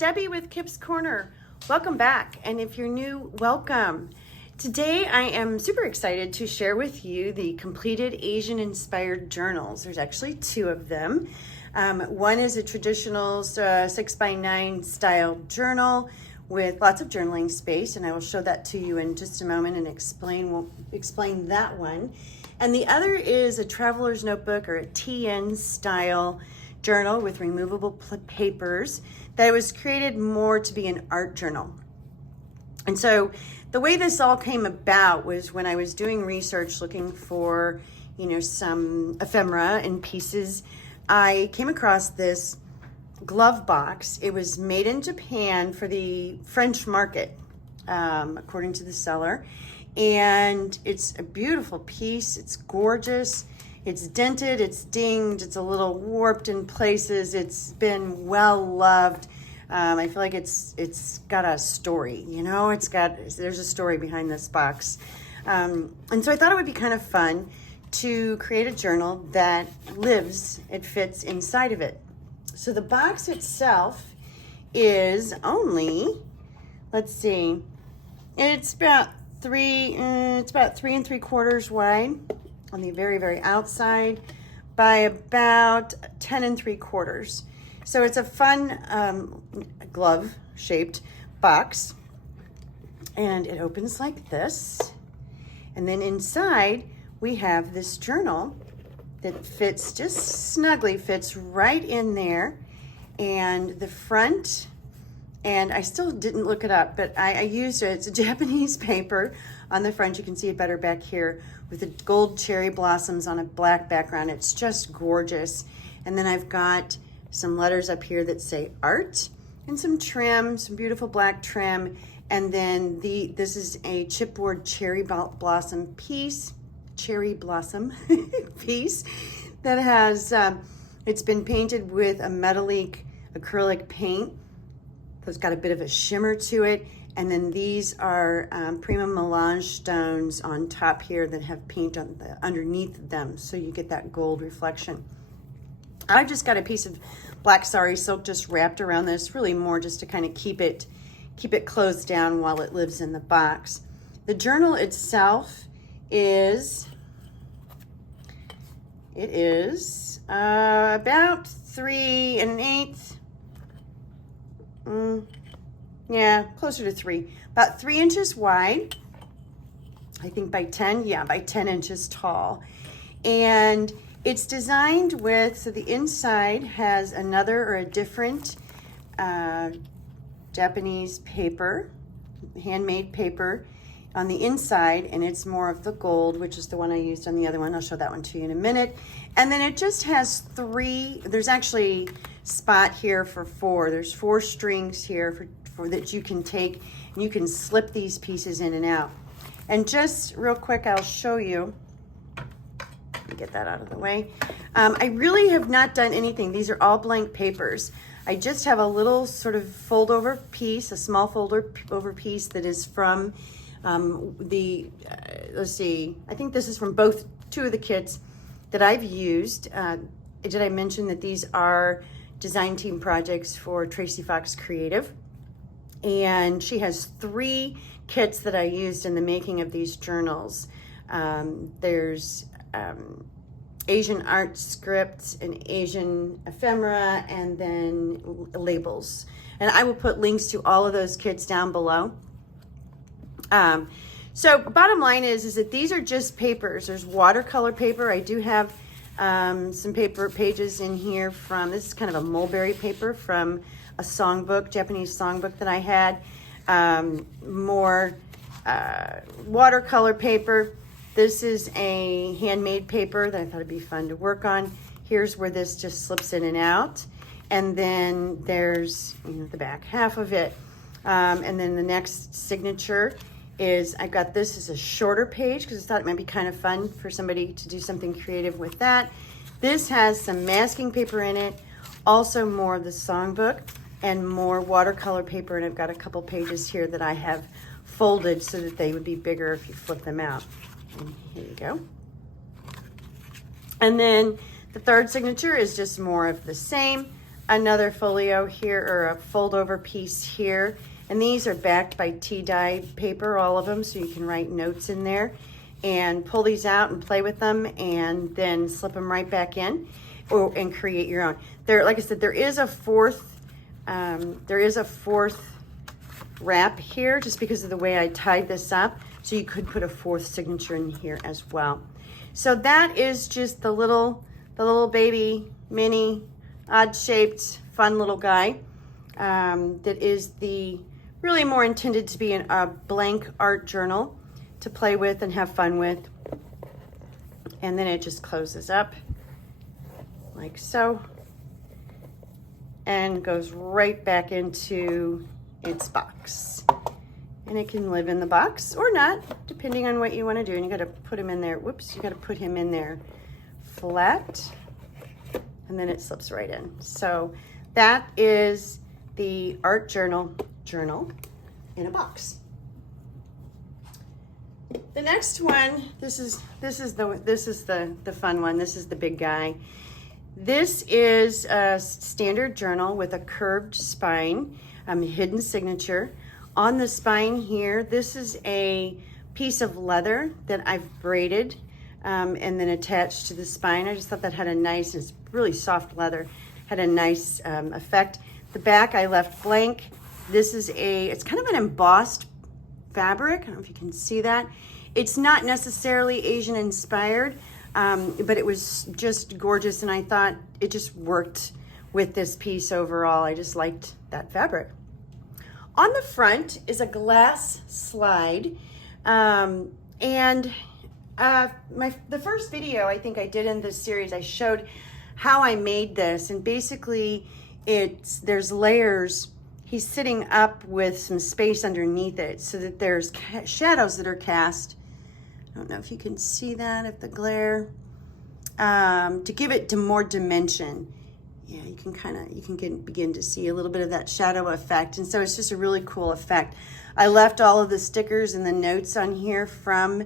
Debbie with Kip's Corner. Welcome back, and if you're new, welcome. Today I am super excited to share with you the completed Asian-inspired journals. There's actually two of them. One is a traditional 6x9 style journal with lots of journaling space, and I will show that to you in just a moment and explain that one. And the other is a traveler's notebook or a TN style journal with removable papers that was created more to be an art journal. And so the way this all came about was when I was doing research looking for, some ephemera and pieces, I came across this glove box. It was made in Japan for the French market, according to the seller. And it's a beautiful piece. It's gorgeous. It's dented, it's dinged, it's a little warped in places. It's been well loved. I feel like it's got a story, there's a story behind this box. And so I thought it would be kind of fun to create a journal that lives, it fits inside of it. So the box itself is only, it's about 3 3/4 wide on the very, very outside by about 10 3/4. So it's a fun glove shaped box, and it opens like this. And then inside we have this journal that fits, just snugly fits right in there. And the front, and I still didn't look it up, but I used it. It's a Japanese paper on the front. You can see it better back here with the gold cherry blossoms on a black background. It's just gorgeous. And then I've got some letters up here that say art and some trim, some beautiful black trim. And then this is a chipboard cherry blossom piece that has, it's been painted with a metallic acrylic paint. So it's got a bit of a shimmer to it. And then these are prima melange stones on top here that have paint underneath them, so you get that gold reflection. I've just got a piece of black sari silk just wrapped around this, really more just to kind of keep it closed down while it lives in the box. The journal itself is about 3 1/8. Yeah, closer to 3. About 3 inches wide, I think by 10 inches tall. And it's designed with, so the inside has another or a different Japanese paper, handmade paper on the inside, and it's more of the gold, which is the one I used on the other one. I'll show that one to you in a minute. And then it just has 3, there's actually spot here for 4. There's 4 strings here for that you can take, and you can slip these pieces in and out. And just real quick, I'll show you. Let me get that out of the way. I really have not done anything. These are all blank papers. I just have a little sort of fold over piece, a small folder over piece that is from let's see, I think this is from two of the kits that I've used. Did I mention that these are design team projects for Tracy Fox Creative? And she has 3 kits that I used in the making of these journals. There's Asian art scripts and Asian ephemera, and then labels. And I will put links to all of those kits down below. So bottom line is that these are just papers. There's watercolor paper. I do have some paper pages in here from, this is kind of a mulberry paper from a songbook, Japanese songbook that I had. More watercolor paper. This is a handmade paper that I thought it'd be fun to work on. Here's where this just slips in and out. And then there's the back half of it. And then the next signature is, I've got this as a shorter page because I thought it might be kind of fun for somebody to do something creative with that. This has some masking paper in it, also more of the songbook and more watercolor paper. And I've got a couple pages here that I have folded so that they would be bigger if you flip them out. And here you go. And then the third signature is just more of the same. another folio here, or a fold over piece here. And these are backed by tea dye paper, all of them, so you can write notes in there and pull these out and play with them and then slip them right back in and create your own. There, like I said, there is a fourth wrap here just because of the way I tied this up. So you could put a fourth signature in here as well. So that is just the little baby mini odd shaped fun little guy that is really more intended to be a blank art journal to play with and have fun with. And then it just closes up like so and goes right back into its box. And it can live in the box or not, depending on what you want to do. And you got to put him in there. Whoops, you got to put him in there flat, and then it slips right in. So that is the art journal in a box. The next one, this is the fun one. This is the big guy. This is a standard journal with a curved spine, hidden signature. On the spine here, this is a piece of leather that I've braided and then attached to the spine. I just thought that had a nice, it's really soft leather, had a nice effect. The back I left blank. This is it's kind of an embossed fabric. I don't know if you can see that. It's not necessarily Asian inspired, but it was just gorgeous, and I thought it just worked with this piece overall. I just liked that fabric. On the front is a glass slide, and the first video I think I did in this series, I showed how I made this, and basically there's layers. He's sitting up with some space underneath it so that there's shadows that are cast. I don't know if you can see that, if the glare, to give it more dimension. Yeah, you can begin to see a little bit of that shadow effect. And so it's just a really cool effect. I left all of the stickers and the notes on here from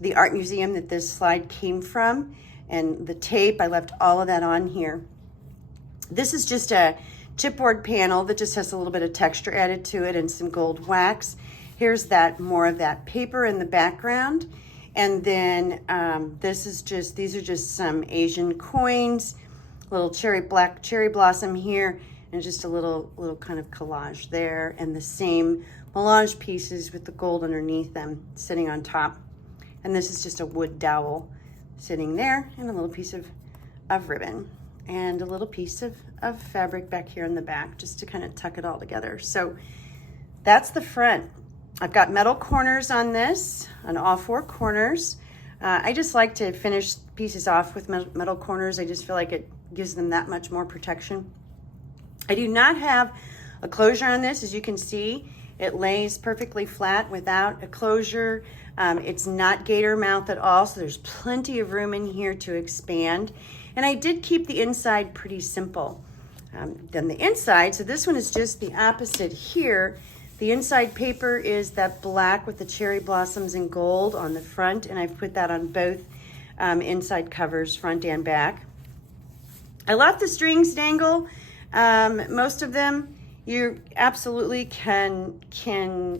the art museum that this slide came from. And the tape, I left all of that on here. This is just a chipboard panel that just has a little bit of texture added to it and some gold wax. Here's more of that paper in the background. And then these are just some Asian coins, little black cherry blossom here, and just a little kind of collage there, and the same melange pieces with the gold underneath them sitting on top. And this is just a wood dowel sitting there, and a little piece of ribbon, and a little piece of fabric back here in the back, just to kind of tuck it all together. So that's the front. I've got metal corners on this, on all four corners. I just like to finish pieces off with metal corners. I just feel like it gives them that much more protection. I do not have a closure on this. As you can see, it lays perfectly flat without a closure. It's not gator mouth at all, so there's plenty of room in here to expand. And I did keep the inside pretty simple. Then the inside, so this one is just the opposite here. The inside paper is that black with the cherry blossoms in gold on the front, and I've put that on both inside covers, front and back. I left the strings dangle. Most of them, you absolutely can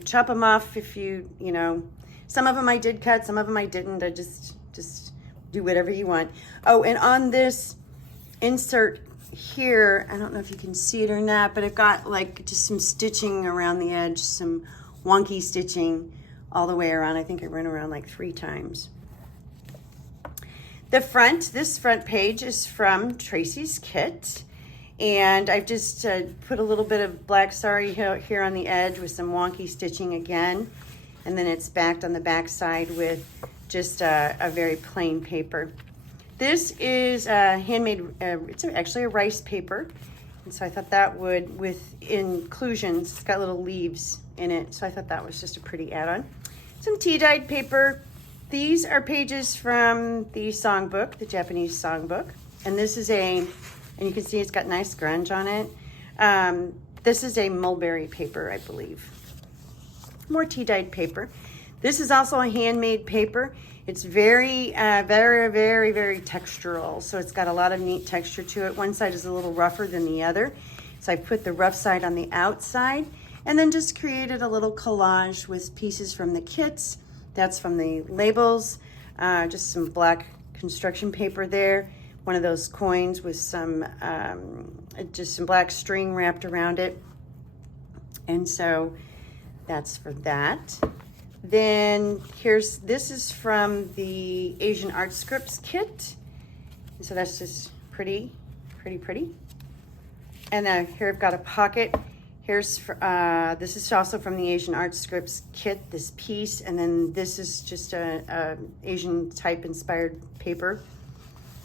chop them off if you know. Some of them I did cut, some of them I didn't. I just do whatever you want. Oh, and on this insert here, I don't know if you can see it or not, but I've got like just some stitching around the edge, some wonky stitching all the way around. I think I ran around like 3 times. This front page is from Tracy's kit, and I've just put a little bit of black sari here on the edge with some wonky stitching again, and then it's backed on the back side with just a very plain paper. This is handmade, it's actually a rice paper, and so I thought that would, with inclusions, it's got little leaves in it, so I thought that was just a pretty add-on. Some tea-dyed paper. These are pages from the songbook, the Japanese songbook, and this is and you can see it's got nice grunge on it. This is a mulberry paper, I believe. More tea-dyed paper. This is also a handmade paper. It's very, very textural. So it's got a lot of neat texture to it. One side is a little rougher than the other. So I put the rough side on the outside and then just created a little collage with pieces from the kits. That's from the labels, just some black construction paper there. One of those coins with some, just some black string wrapped around it. And so that's for that. Then this is from the Asian Art Scripts kit. And so that's just pretty. And here I've got a pocket. This is also from the Asian Art Scripts kit, this piece. And then this is just a Asian type inspired paper.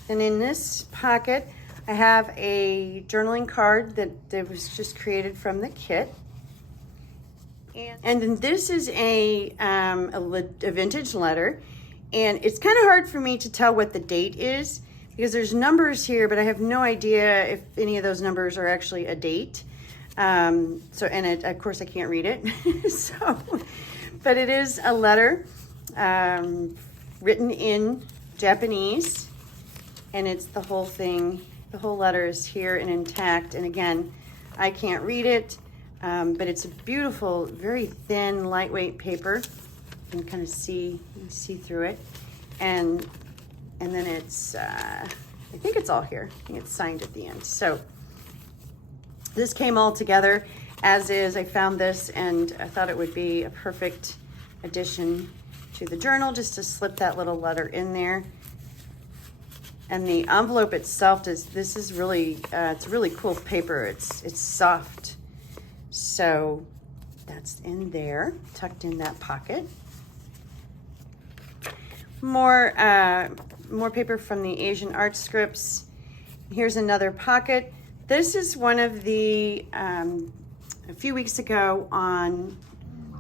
And in this pocket, I have a journaling card that was just created from the kit. And then this is a vintage letter. And it's kind of hard for me to tell what the date is because there's numbers here, but I have no idea if any of those numbers are actually a date. Of course I can't read it. But it is a letter written in Japanese. And it's the whole thing, the whole letter is here and intact. And again, I can't read it, but it's a beautiful, very thin, lightweight paper. You can kind of see through it. And then it's, I think it's all here. I think it's signed at the end. So this came all together as is. I found this and I thought it would be a perfect addition to the journal just to slip that little letter in there. And the envelope itself it's really cool paper. It's soft. So that's in there, tucked in that pocket. More paper from the Asian Art Scripts. Here's another pocket. This is one of the, a few weeks ago on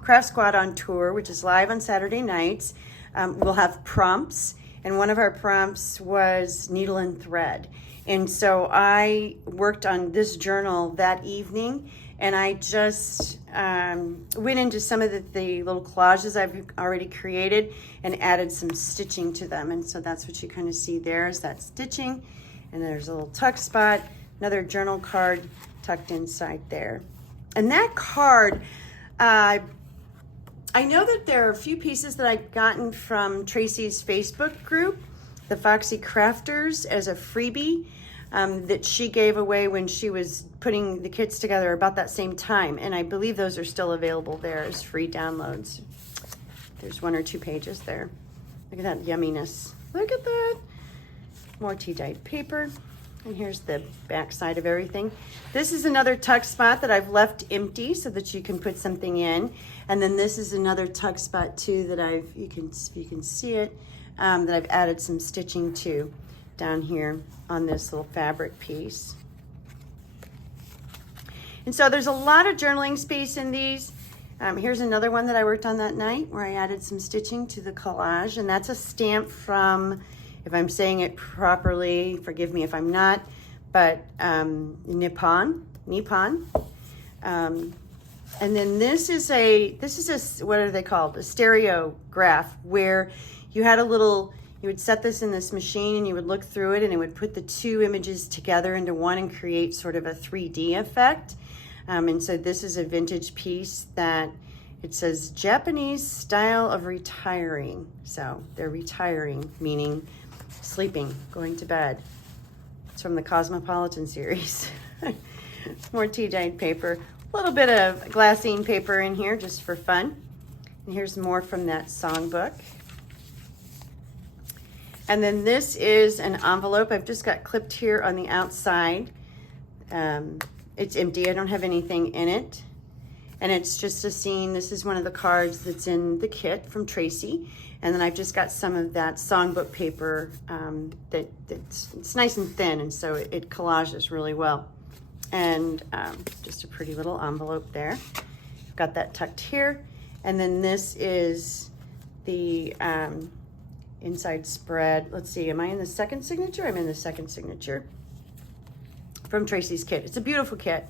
Craft Squad on Tour, which is live on Saturday nights. We'll have prompts. And one of our prompts was needle and thread. And so I worked on this journal that evening and I just went into some of the little collages I've already created and added some stitching to them. And so that's what you kind of see there is that stitching. And there's a little tuck spot, another journal card tucked inside there. And that card, I know that there are a few pieces that I've gotten from Tracy's Facebook group, the Foxy Crafters, as a freebie that she gave away when she was putting the kits together about that same time. And I believe those are still available there as free downloads. There's 1 or 2 pages there. Look at that yumminess. Look at that. More tea-dyed paper. And here's the back side of everything. This is another tuck spot that I've left empty so that you can put something in. And then this is another tuck spot too that you can see it, that I've added some stitching to down here on this little fabric piece. And so there's a lot of journaling space in these. Here's another one that I worked on that night where I added some stitching to the collage, and that's a stamp from, if I'm saying it properly, forgive me if I'm not, but Nippon. And then this is a, what are they called? A stereograph, where you had you would set this in this machine and you would look through it and it would put the 2 images together into one and create sort of a 3D effect. And so this is a vintage piece that it says Japanese style of retiring. So they're retiring, meaning sleeping, going to bed. It's from the Cosmopolitan series. More tea-dyed paper. A little bit of glassine paper in here just for fun. And here's more from that songbook. And then this is an envelope I've just got clipped here on the outside. It's empty, I don't have anything in it. And it's just a scene. This is one of the cards that's in the kit from Tracy. And then I've just got some of that songbook paper it's nice and thin, and so it collages really well. And just a pretty little envelope there. Got that tucked here. And then this is the inside spread. Let's see, am I in the second signature? I'm in the second signature from Tracy's kit. It's a beautiful kit.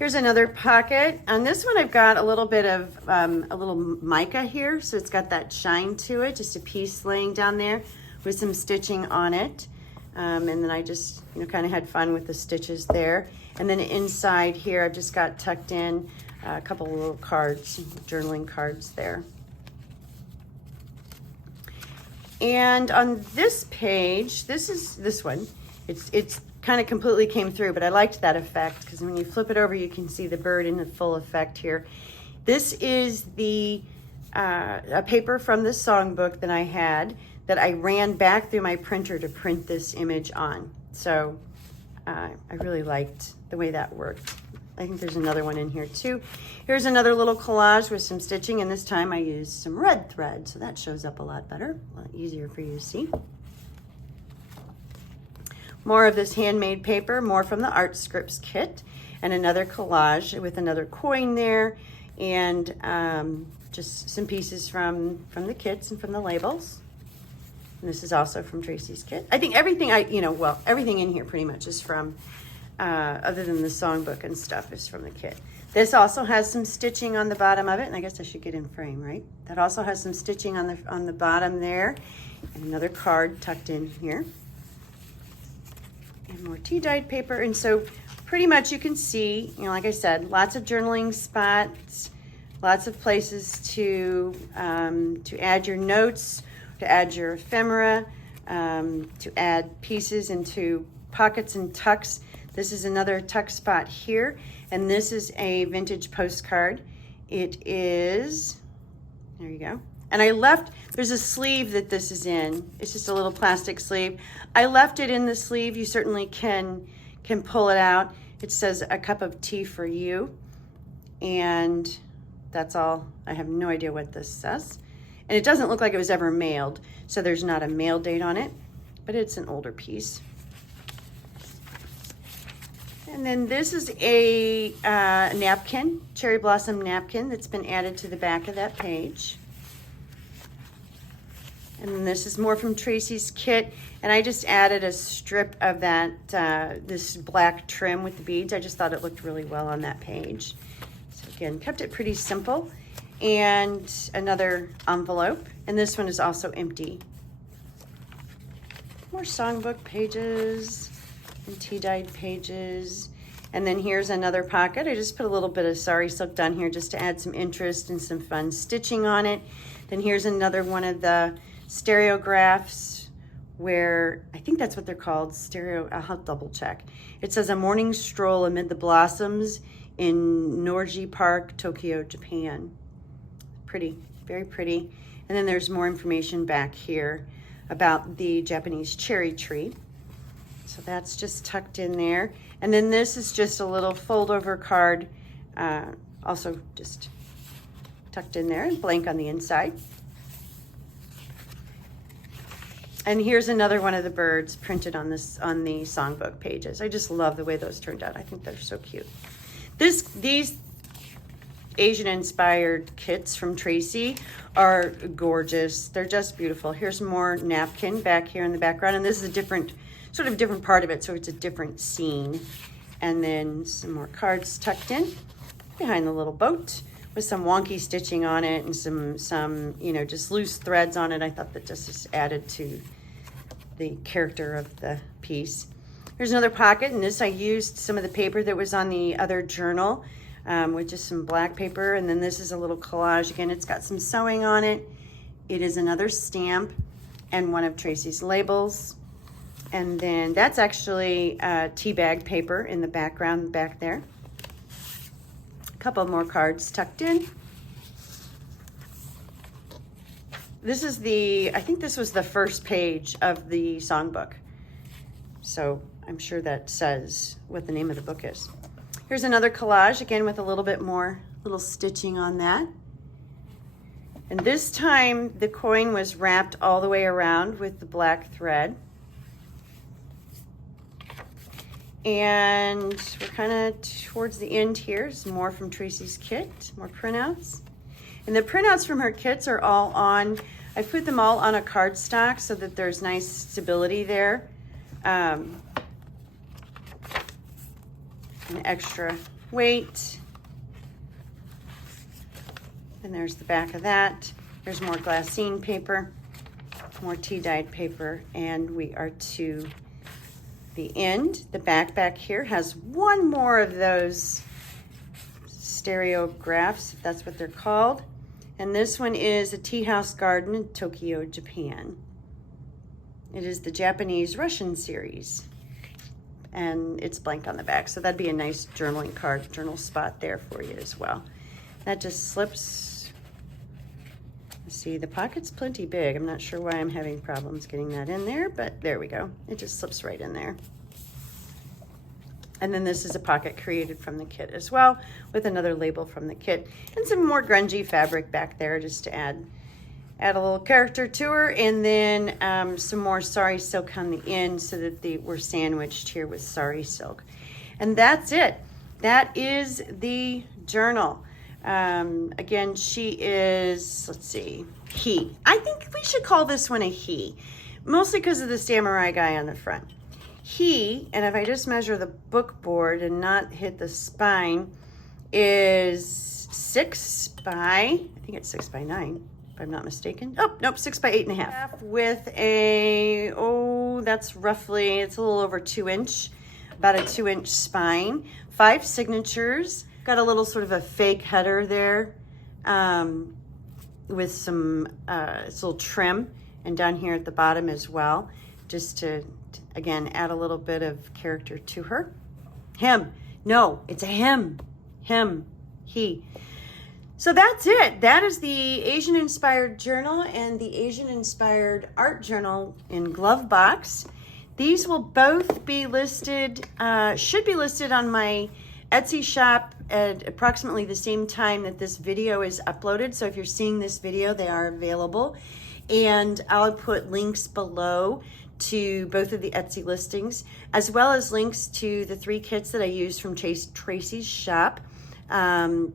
Here's another pocket. On this one, I've got a little bit of a little mica here, so it's got that shine to it, just a piece laying down there with some stitching on it. And then I just, kind of had fun with the stitches there. And then inside here, I've just got tucked in a couple of little cards, journaling cards there. And on this page, this one, it's kind of completely came through, but I liked that effect because when you flip it over, you can see the bird in the full effect here. This is the a paper from the songbook that I had that I ran back through my printer to print this image on. So I really liked the way that worked. I think there's another one in here too. Here's another little collage with some stitching, and this time I used some red thread, so that shows up a lot better, a lot easier for you to see. More of this handmade paper, more from the Art Scripts kit, and another collage with another coin there, and just some pieces from the kits and from the labels. And this is also from Tracy's kit. I think everything everything in here pretty much is from, other than the songbook and stuff, is from the kit. This also has some stitching on the bottom of it, and I guess I should get in frame, right? That also has some stitching on the bottom there, and another card tucked in here. And more tea-dyed paper, and so pretty much you can see, like I said, lots of journaling spots, lots of places to add your notes, to add your ephemera, to add pieces into pockets and tucks. This is another tuck spot here, and this is a vintage postcard. It is, there you go. And I left, there's a sleeve that this is in. It's just a little plastic sleeve. I left it in the sleeve. You certainly can pull it out. It says "A cup of tea for you." And that's all. I have no idea what this says. And it doesn't look like it was ever mailed, so there's not a mail date on it, but it's an older piece. And then this is a napkin, cherry blossom napkin that's been added to the back of that page. And then this is more from Tracy's kit, and I just added a strip of that, this black trim with the beads. I just thought it looked really well on that page. So again, kept it pretty simple. And another envelope, and this one is also empty. More songbook pages and tea-dyed pages. And then here's another pocket. I just put a little bit of sari silk down here just to add some interest and some fun stitching on it. Then here's another one of the stereographs, where I think that's what they're called, I'll have to double check. It says "A morning stroll amid the blossoms in Norji Park, Tokyo, Japan." Pretty, very pretty. And then there's more information back here about the Japanese cherry tree. So that's just tucked in there. And then this is just a little fold over card, also just tucked in there and blank on the inside. And here's another one of the birds printed on the songbook pages. I just love the way those turned out. I think they're so cute. These Asian inspired kits from Tracy are gorgeous. They're just beautiful. Here's more napkin back here in the background, and this is a different part of it, so it's a different scene. And then some more cards tucked in behind the little boat with some wonky stitching on it and some just loose threads on it. I thought that just added to the character of the piece. Here's another pocket, and this I used some of the paper that was on the other journal, with just some black paper. And then this is a little collage. Again, it's got some sewing on it. It is another stamp and one of Tracy's labels. And then that's actually tea bag paper in the background back there. A couple more cards tucked in. This is I think this was the first page of the songbook. So I'm sure that says what the name of the book is. Here's another collage, again with a little bit more little stitching on that. And this time the coin was wrapped all the way around with the black thread. And we're kind of towards the end here. Some more from Tracy's kit, more printouts. And the printouts from her kits are all on, I put them all on a cardstock so that there's nice stability there. An extra weight. And there's the back of that. There's more glassine paper, more tea-dyed paper, and we are to the end. The back here has one more of those stereographs, if that's what they're called. And this one is a tea house garden in Tokyo, Japan. It is the Japanese-Russian series. And it's blank on the back, so that'd be a nice journaling card, journal spot there for you as well. That just slips. See, the pocket's plenty big. I'm not sure why I'm having problems getting that in there, but there we go. It just slips right in there. And then this is a pocket created from the kit as well, with another label from the kit and some more grungy fabric back there just to add a little character to her, and then some more sari silk on the end so that they were sandwiched here with sari silk. And that's it. That is the journal. Again, she is, let's see, he. I think we should call this one a he, mostly because of the samurai guy on the front. He, and if I just measure the book board and not hit the spine, is 6 by, I think it's 6 by 9, if I'm not mistaken. Oh, nope, 6 by 8.5. With a, oh, that's roughly, it's a little over 2 inch, about a 2 inch spine. 5 signatures. Got a little sort of a fake header there with some it's a little trim, and down here at the bottom as well, just to again add a little bit of character to her. Him. No, it's a him. Him. He. So that's it. That is the Asian inspired journal and the Asian inspired art journal in glove box. These will both be listed, should be listed on my Etsy shop at approximately the same time that this video is uploaded. So if you're seeing this video, they are available. And I'll put links below to both of the Etsy listings, as well as links to the 3 kits that I used from Tracy's shop. And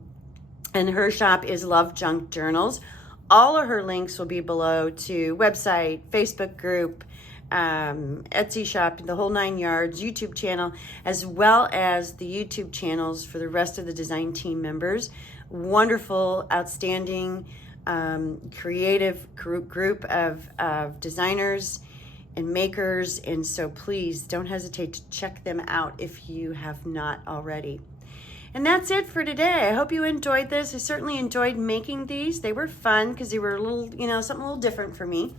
her shop is LoveJunkJournals. All of her links will be below to website, Facebook group, Etsy shop, the whole 9 yards, YouTube channel, as well as the YouTube channels for the rest of the design team members. Wonderful, outstanding, creative group of designers and makers, and so please don't hesitate to check them out if you have not already. And that's it for today. I hope you enjoyed this. I certainly enjoyed making these. They were fun because they were a little, you know, something a little different for me.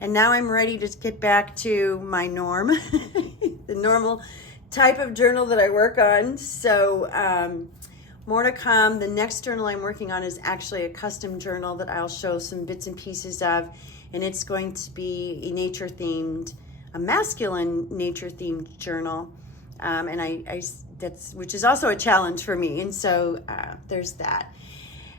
And now I'm ready to get back to my norm, the normal type of journal that I work on. So more to come. The next journal I'm working on is actually a custom journal that I'll show some bits and pieces of. And it's going to be a nature-themed, a masculine nature-themed journal. And which is also a challenge for me. And so there's that.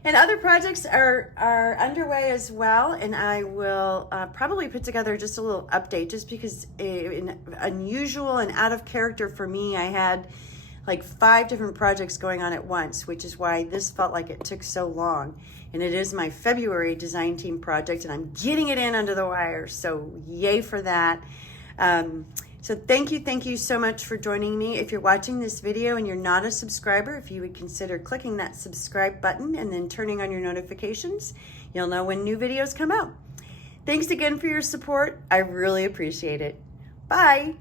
And other projects are underway as well, and I will probably put together just a little update, just because unusual and out of character for me. I had like 5 different projects going on at once, which is why this felt like it took so long. And it is my February design team project, and I'm getting it in under the wire, so yay for that. So thank you so much for joining me. If you're watching this video and you're not a subscriber, if you would consider clicking that subscribe button and then turning on your notifications, you'll know when new videos come out. Thanks again for your support. I really appreciate it. Bye.